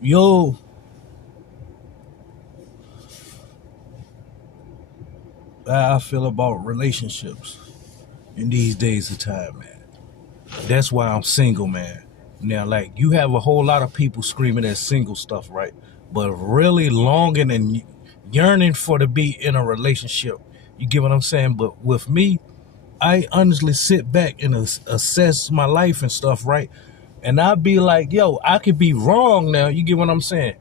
Yo, how I feel about relationships in these days of time, man. That's why I'm single, man. Now, like, you have a whole lot of people screaming at single stuff, right? But really longing and yearning for to be in a relationship. You get what I'm saying? But with me, I honestly sit back and assess my life and stuff, right? And I'd be like, yo, I could be wrong now. You get what I'm saying?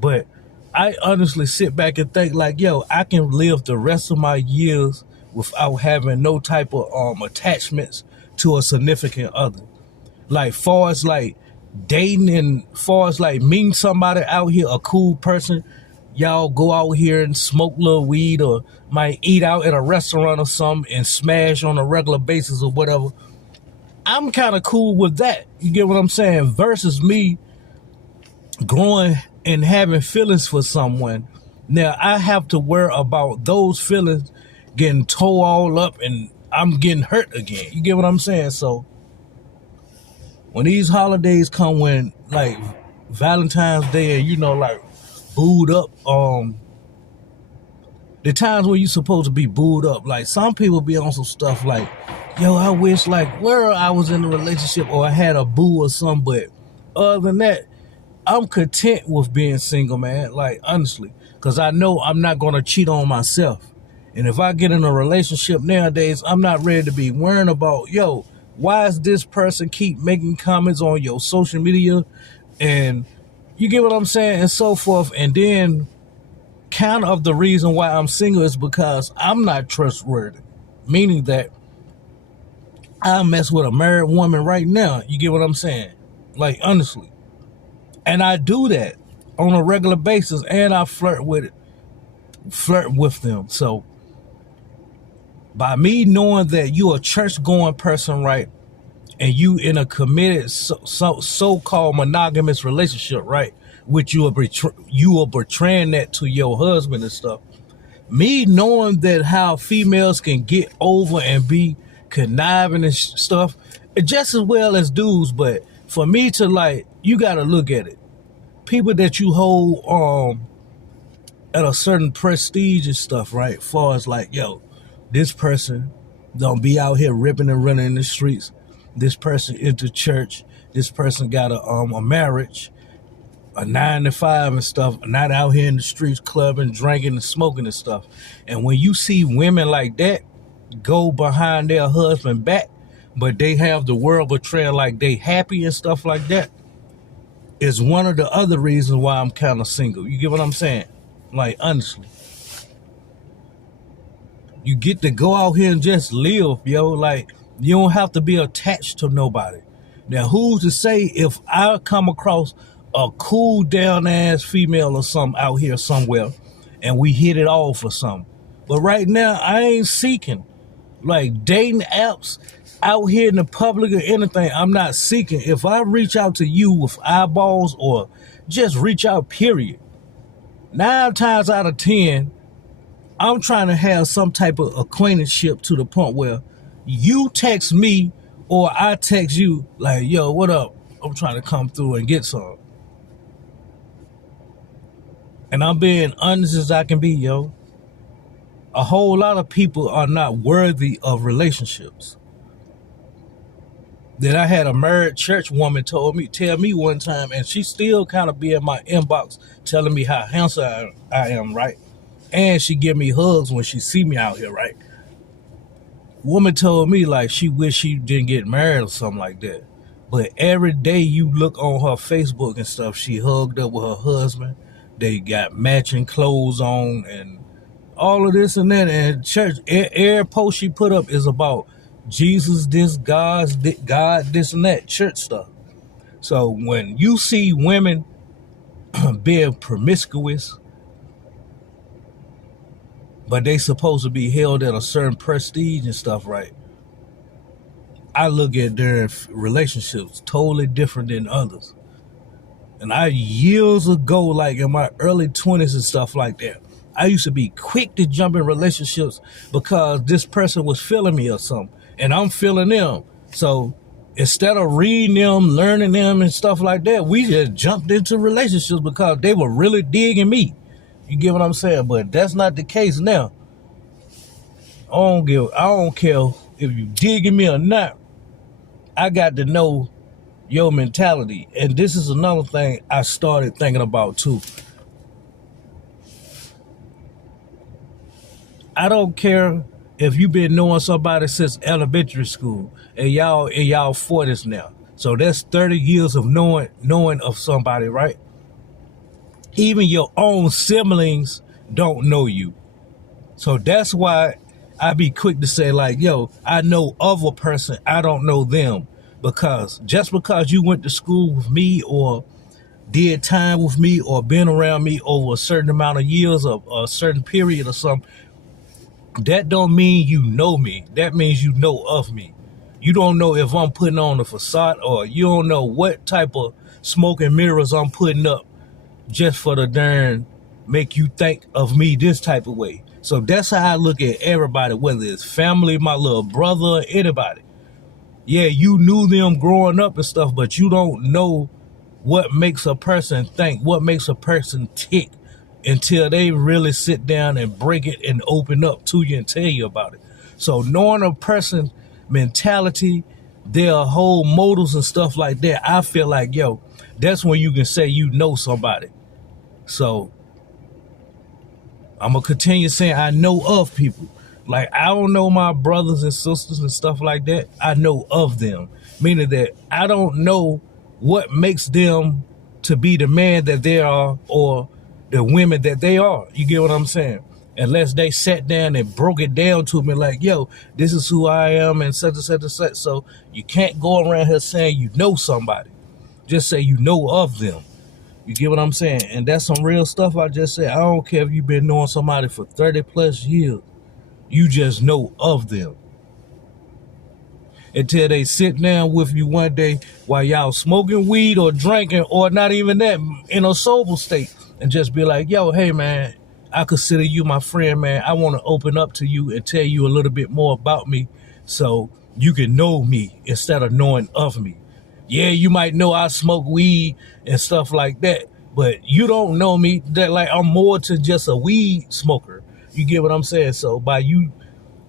But I honestly sit back and think like, yo, I can live the rest of my years without having no type of attachments to a significant other. Like far as like dating and far as like meeting somebody out here, a cool person, y'all go out here and smoke a little weed or might eat out at a restaurant or something and smash on a regular basis or whatever. I'm kind of cool with that. You get what I'm saying? Versus me growing and having feelings for someone. Now I have to worry about those feelings getting tore all up and I'm getting hurt again. You get what I'm saying? So when these holidays come, when like Valentine's Day and like booed up, the times when you supposed to be booed up, like some people be on some stuff like, yo, I wish like where I was in a relationship or I had a boo or something, but other than that, I'm content with being single, man. Like honestly, because I know I'm not gonna cheat on myself. And if I get in a relationship nowadays, I'm not ready to be worrying about, yo, why is this person keep making comments on your social media and you get what I'm saying and so forth. And then kind of the reason why I'm single is because I'm not trustworthy, meaning that I mess with a married woman right now. You get what I'm saying? Like honestly. And I do that on a regular basis and I flirt with them. So by me knowing that you a church going person, right, and you in a committed so-called monogamous relationship, right, which you are betraying that to your husband and stuff. Me knowing that how females can get over and be conniving and stuff, just as well as dudes, but for me to like, you got to look at it. People that you hold at a certain prestige and stuff, right? Far as like, yo, this person don't be out here ripping and running in the streets. This person into church. This person got a marriage, a 9 to 5 and stuff. Not out here in the streets clubbing, drinking and smoking and stuff. And when you see women like that go behind their husband back, but they have the world portraying like they happy and stuff like that, is one of the other reasons why I'm kind of single. You get what I'm saying? Like honestly. You get to go out here and just live, yo. Like, you don't have to be attached to nobody. Now, who's to say if I come across a cool down ass female or something out here somewhere and we hit it off or something. But right now, I ain't seeking. Like, dating apps out here in the public or anything, I'm not seeking. If I reach out to you with eyeballs or just reach out, period, 9 times out of 10, I'm trying to have some type of acquaintanceship to the point where you text me or I text you like, yo, what up? I'm trying to come through and get some. And I'm being honest as I can be, yo. A whole lot of people are not worthy of relationships. That I had a married church woman tell me one time, and she still kind of be in my inbox telling me how handsome I am, right? And she give me hugs when she see me out here, right? Woman told me like she wish she didn't get married or something like that. But every day you look on her Facebook and stuff, she hugged up with her husband. They got matching clothes on and all of this and that. And church, every post she put up is about Jesus, this, God, this and that, church stuff. So when you see women being promiscuous, but they supposed to be held at a certain prestige and stuff, right? I look at their relationships totally different than others. And I, years ago, like in my early 20s and stuff like that, I used to be quick to jump in relationships because this person was feeling me or something. And I'm feeling them. So Instead of reading them, learning them, and stuff like that, we just jumped into relationships because they were really digging me. You get what I'm saying? But that's not the case now. I don't care if you digging me or not. I got to know your mentality. And this is another thing I started thinking about too. I don't care if you've been knowing somebody since elementary school and y'all in y'all 40s now. So that's 30 years of knowing of somebody, right? Even your own siblings don't know you. So that's why I be quick to say, like, yo, I know of a person, I don't know them. Because just because you went to school with me or did time with me or been around me over a certain amount of years or a certain period or something, that don't mean you know me. That means you know of me. You don't know if I'm putting on a facade, or you don't know what type of smoke and mirrors I'm putting up just for the darn make you think of me this type of way. So that's how I look at everybody, whether it's family, my little brother, anybody. Yeah, you knew them growing up and stuff, but you don't know what makes a person think, what makes a person tick until they really sit down and break it and open up to you and tell you about it. So knowing a person's mentality, their whole motives and stuff like that, I feel like, yo, that's when you can say you know somebody. So I'm going to continue saying I know of people. Like, I don't know my brothers and sisters and stuff like that. I know of them. Meaning that I don't know what makes them to be the man that they are or the women that they are. You get what I'm saying? Unless they sat down and broke it down to me like, yo, this is who I am and such and such and such. So you can't go around here saying you know somebody. Just say you know of them. You get what I'm saying? And that's some real stuff I just said. I don't care if you've been knowing somebody for 30 plus years. You just know of them. Until they sit down with you one day while y'all smoking weed or drinking or not even that, in a sober state, and just be like, yo, hey, man, I consider you my friend, man. I want to open up to you and tell you a little bit more about me so you can know me instead of knowing of me. Yeah, you might know I smoke weed and stuff like that, but you don't know me that like I'm more to just a weed smoker. You get what I'm saying? So by you,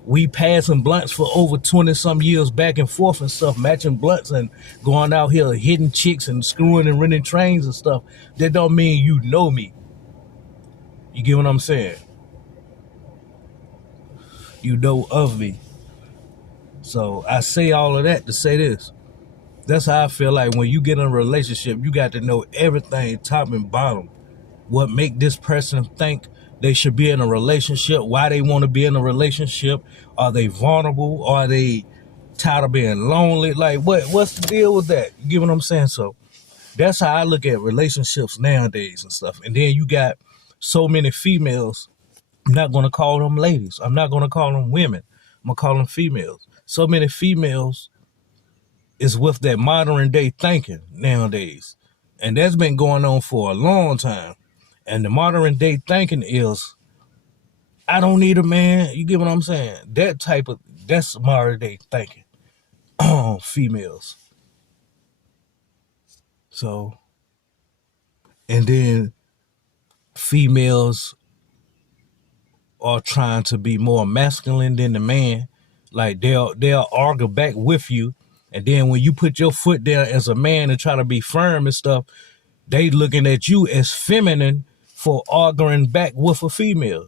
we passing blunts for over 20 some years back and forth and stuff, matching blunts and going out here hitting chicks and screwing and renting trains and stuff. That don't mean you know me. You get what I'm saying? You know of me. So I say all of that to say this. That's how I feel like when you get in a relationship, you got to know everything top and bottom. What make this person think they should be in a relationship, why they want to be in a relationship. Are they vulnerable? Are they tired of being lonely? Like, what's the deal with that? You get what I'm saying? So that's how I look at relationships nowadays and stuff. And then you got so many females. I'm not going to call them ladies. I'm not going to call them women. I'm going to call them females. So many females is with that modern day thinking nowadays. And that's been going on for a long time. And the modern day thinking is, I don't need a man. You get what I'm saying? That's modern day thinking. Females. So, and then females are trying to be more masculine than the man. Like they'll argue back with you. And then when you put your foot down as a man and try to be firm and stuff, they looking at you as feminine for arguing back with a female.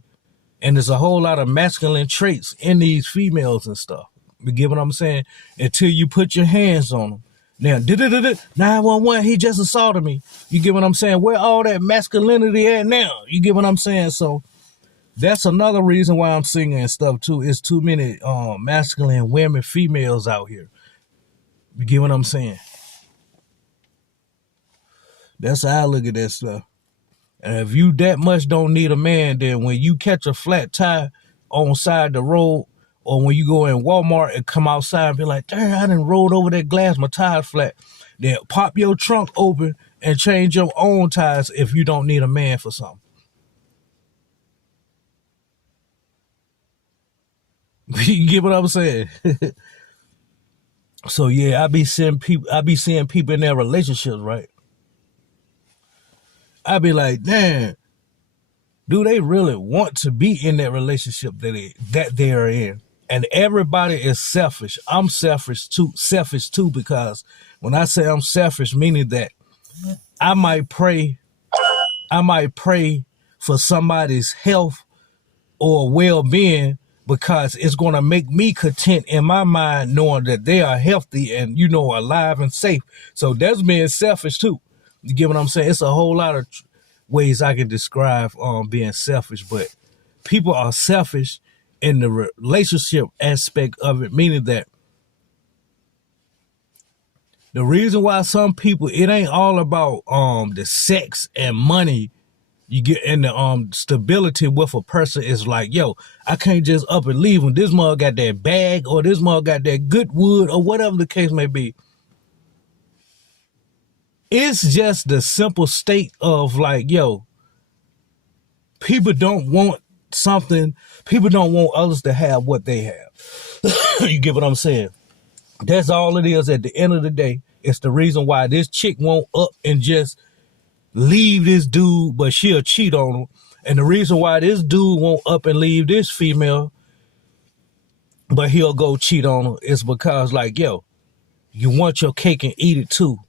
And there's a whole lot of masculine traits in these females and stuff. You get what I'm saying? Until you put your hands on them. Now, 911, he just assaulted me. You get what I'm saying? Where all that masculinity at now? You get what I'm saying? So that's another reason why I'm singing and stuff too. It's too many masculine women, females out here. You get what I'm saying? That's how I look at that stuff. And if you that much don't need a man, then when you catch a flat tire on side the road, or when you go in Walmart and come outside and be like, damn, I done rolled over that glass, my tire's flat. Then pop your trunk open and change your own tires if you don't need a man for something. You get what I'm saying? So yeah, I be seeing people in their relationships, right? I be like, damn, do they really want to be in that relationship that they are in? And everybody is selfish. I'm selfish too, because when I say I'm selfish, meaning that I might pray, I might pray for somebody's health or well-being because it's going to make me content in my mind knowing that they are healthy and, alive and safe. So that's being selfish too. You get what I'm saying? It's a whole lot of ways I can describe being selfish, but people are selfish in the relationship aspect of it, meaning that the reason why some people, it ain't all about the sex and money you get in the stability with a person is like, yo, I can't just up and leave when this mug got that bag or this mug got that good wood or whatever the case may be. It's just the simple state of like, yo, people don't want something, people don't want others to have what they have. You get what I'm saying? That's all it is at the end of the day. It's the reason why this chick won't up and just leave this dude, but she'll cheat on him. And the reason why this dude won't up and leave this female, but he'll go cheat on her, is because, like, yo, you want your cake and eat it too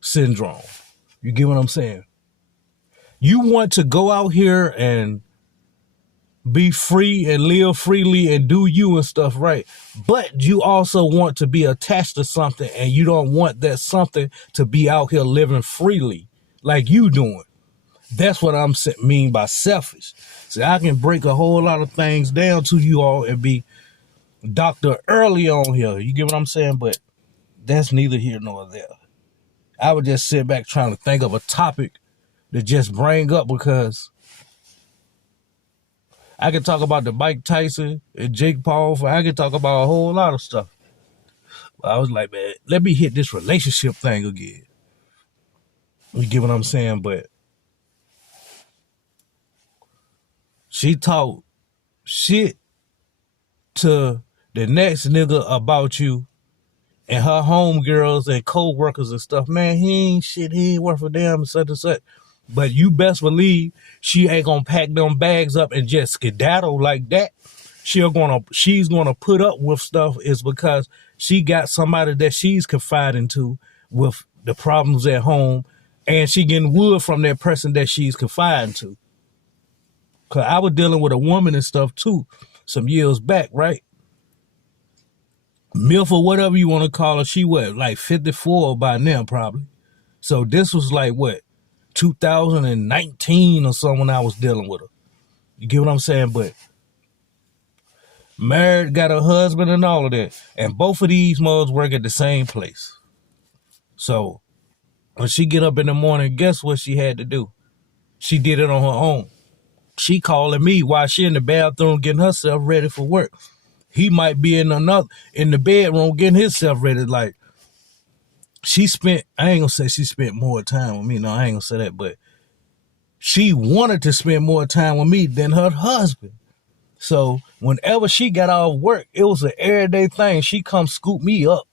syndrome. You get what I'm saying? You want to go out here and be free and live freely and do you and stuff, right? But you also want to be attached to something, and you don't want that something to be out here living freely like you doing. That's what I'm mean by selfish. See, I can break a whole lot of things down to you all and be Dr. Early on here. You get what I'm saying? But that's neither here nor there. I would just sit back trying to think of a topic to just bring up, because I could talk about the Mike Tyson and Jake Paul. I could talk about a whole lot of stuff. But I was like, man, let me hit this relationship thing again. You get what I'm saying? But she talked shit to the next nigga about you and her homegirls and co-workers and stuff. Man, he ain't shit. He ain't worth a damn, such and such. But you best believe she ain't gonna pack them bags up and just skedaddle like that. She's gonna put up with stuff is because she got somebody that she's confiding to with the problems at home, and she getting wood from that person that she's confiding to. Cause I was dealing with a woman and stuff too some years back, right? MILF or whatever you want to call her. She was like 54 by now probably. So this was like what, 2019 or something when I was dealing with her. You get what I'm saying? But married, got a husband and all of that. And both of these mothers work at the same place. So when she get up in the morning, guess what she had to do? She did it on her own. She calling me while she in the bathroom getting herself ready for work. He might be in the bedroom getting himself ready. Like, I ain't gonna say she spent more time with me. No, I ain't gonna say that, but she wanted to spend more time with me than her husband. So whenever she got off work, it was an everyday thing. She come scoop me up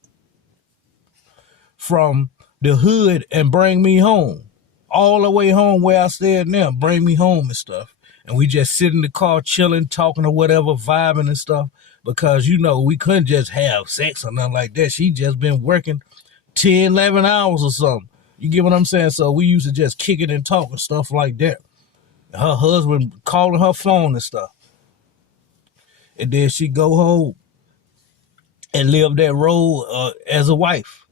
from the hood and bring me home. All the way home where I stayed now, bring me home and stuff. And we just sit in the car chilling, talking or whatever, vibing and stuff. Because, we couldn't just have sex or nothing like that. She just been working 10, 11 hours or something. You get what I'm saying? So we used to just kick it and talk and stuff like that. Her husband calling her phone and stuff. And then she go home and live that role as a wife.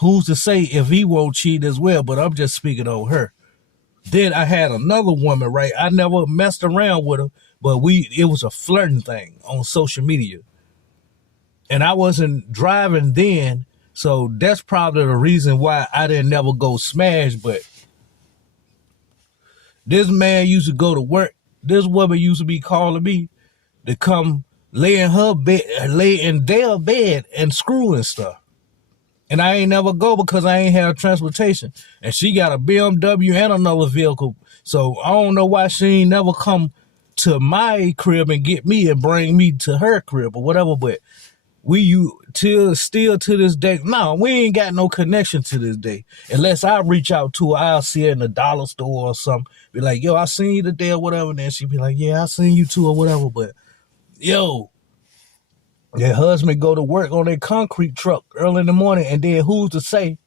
Who's to say if he won't cheat as well? But I'm just speaking on her. Then I had another woman, right? I never messed around with her, but it was a flirting thing on social media. And I wasn't driving then, so that's probably the reason why I didn't never go smash. But this man used to go to work. This woman used to be calling me to come lay in their bed and screw and stuff. And I ain't never go because I ain't have transportation. And she got a BMW and another vehicle. So I don't know why she ain't never come to my crib and get me and bring me to her crib or whatever. But you still to this day. No, we ain't got no connection to this day. Unless I reach out to her, I'll see her in the dollar store or something. Be like, yo, I seen you today or whatever. And then she be like, yeah, I seen you too or whatever. But yo, their husband go to work on their concrete truck early in the morning, and then who's to say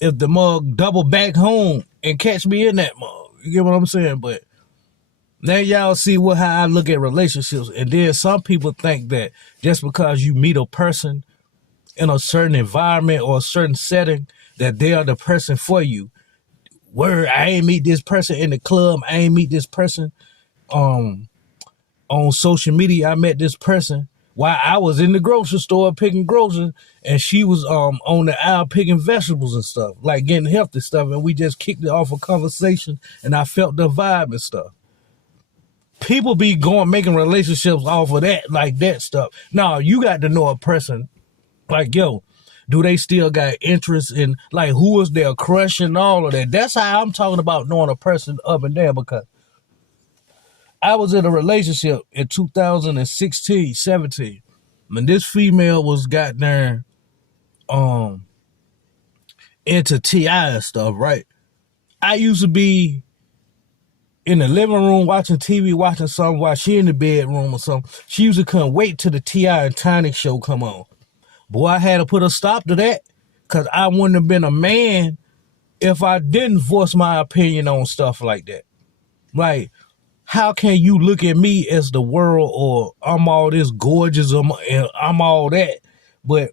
if the mug double back home and catch me in that mug? You get what I'm saying? But now y'all see how I look at relationships. And then some people think that just because you meet a person in a certain environment or a certain setting, that they are the person for you. Word, I ain't meet this person in the club. I ain't meet this person on social media. I met this person while I was in the grocery store picking groceries, and she was on the aisle picking vegetables and stuff, like getting healthy stuff, and we just kicked it off a conversation, and I felt the vibe and stuff. People be making relationships off of that, like that stuff. Now, you got to know a person, like, yo, do they still got interest in, like, who is their crush and all of that? That's how I'm talking about knowing a person up and down, because I was in a relationship in 2016, 17. And this female was goddamn into T.I. and stuff, right? I used to be in the living room watching TV, watching something while she in the bedroom or something. She usually couldn't wait till the T.I. and Tonic show come on. Boy, I had to put a stop to that, because I wouldn't have been a man if I didn't voice my opinion on stuff like that. Like, how can you look at me as the world, or I'm all this gorgeous, and I'm all that, but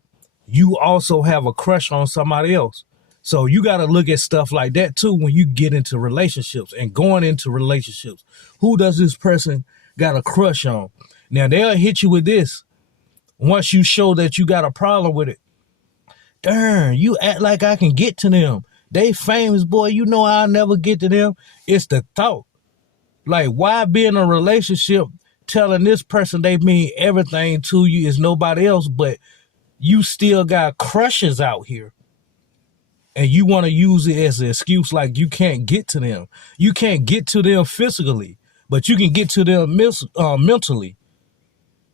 you also have a crush on somebody else? So you got to look at stuff like that too when you get into relationships and going into relationships. Who does this person got a crush on? Now, they'll hit you with this once you show that you got a problem with it. Darn, you act like I can get to them. They famous, boy. You know I'll never get to them. It's the thought. Like, why be in a relationship telling this person they mean everything to you is nobody else, but you still got crushes out here, and you want to use it as an excuse, like you can't get to them. You can't get to them physically, but you can get to them mentally.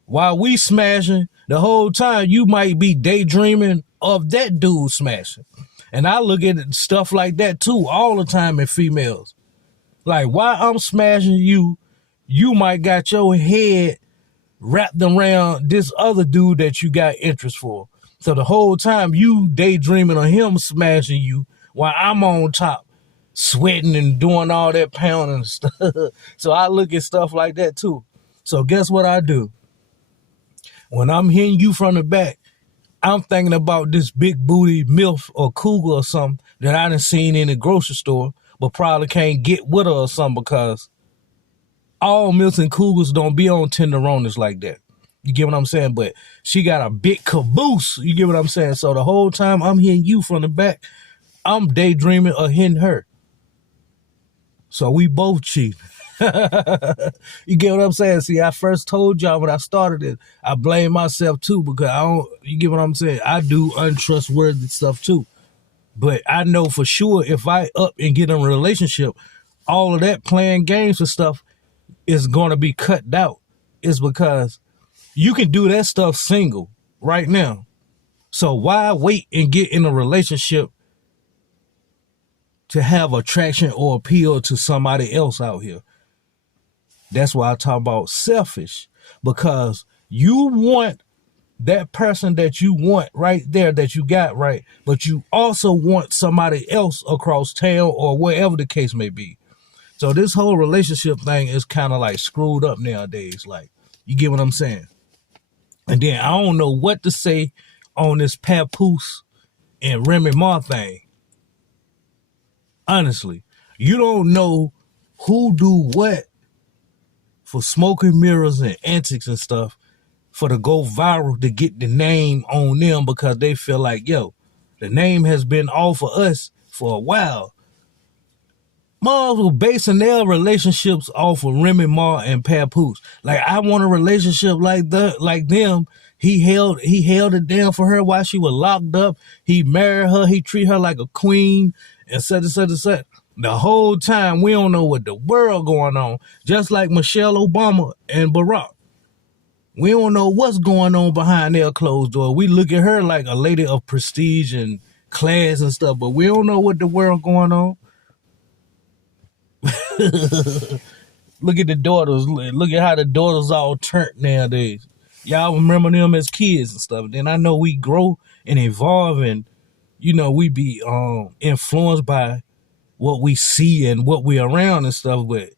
While we smashing, the whole time you might be daydreaming of that dude smashing. And I look at stuff like that too all the time in females. Like, while I'm smashing you, you might got your head wrapped around this other dude that you got interest for. So the whole time you daydreaming of him smashing you while I'm on top, sweating and doing all that pounding and stuff. So I look at stuff like that too. So guess what I do? When I'm hitting you from the back, I'm thinking about this big booty MILF or cougar or something that I done seen in the grocery store, but probably can't get with her or something, because all MILFs and cougars don't be on tenderonis like that. You get what I'm saying? But she got a big caboose. You get what I'm saying? So the whole time I'm hitting you from the back, I'm daydreaming of hitting her. So we both cheat. You get what I'm saying? See, I first told y'all when I started it, I blame myself too, because you get what I'm saying? I do untrustworthy stuff too. But I know for sure if I up and get in a relationship, all of that playing games and stuff is going to be cut out. It's because you can do that stuff single right now. So why wait and get in a relationship to have attraction or appeal to somebody else out here? That's why I talk about selfish, because you want that person that you want right there, that you got right, but you also want somebody else across town or wherever the case may be. So this whole relationship thing is kind of like screwed up nowadays. Like, you get what I'm saying? And then I don't know what to say on this Papoose and Remy Ma thing. Honestly, you don't know who do what for smoking mirrors and antics and stuff for to go viral to get the name on them, because they feel like, yo, the name has been off for us for a while. Moms were basing their relationships off of Remy Ma and Papoose. Like, I want a relationship like them. He held it down for her while she was locked up. He married her. He treated her like a queen, and such and such and such. The whole time we don't know what the world going on. Just like Michelle Obama and Barack. We don't know what's going on behind their closed door. We look at her like a lady of prestige and class and stuff, but we don't know what the world going on. Look at the daughters. Look at how the daughters all turned nowadays. Y'all remember them as kids and stuff. Then I know we grow and evolve, and we be influenced by what we see and what we around and stuff. But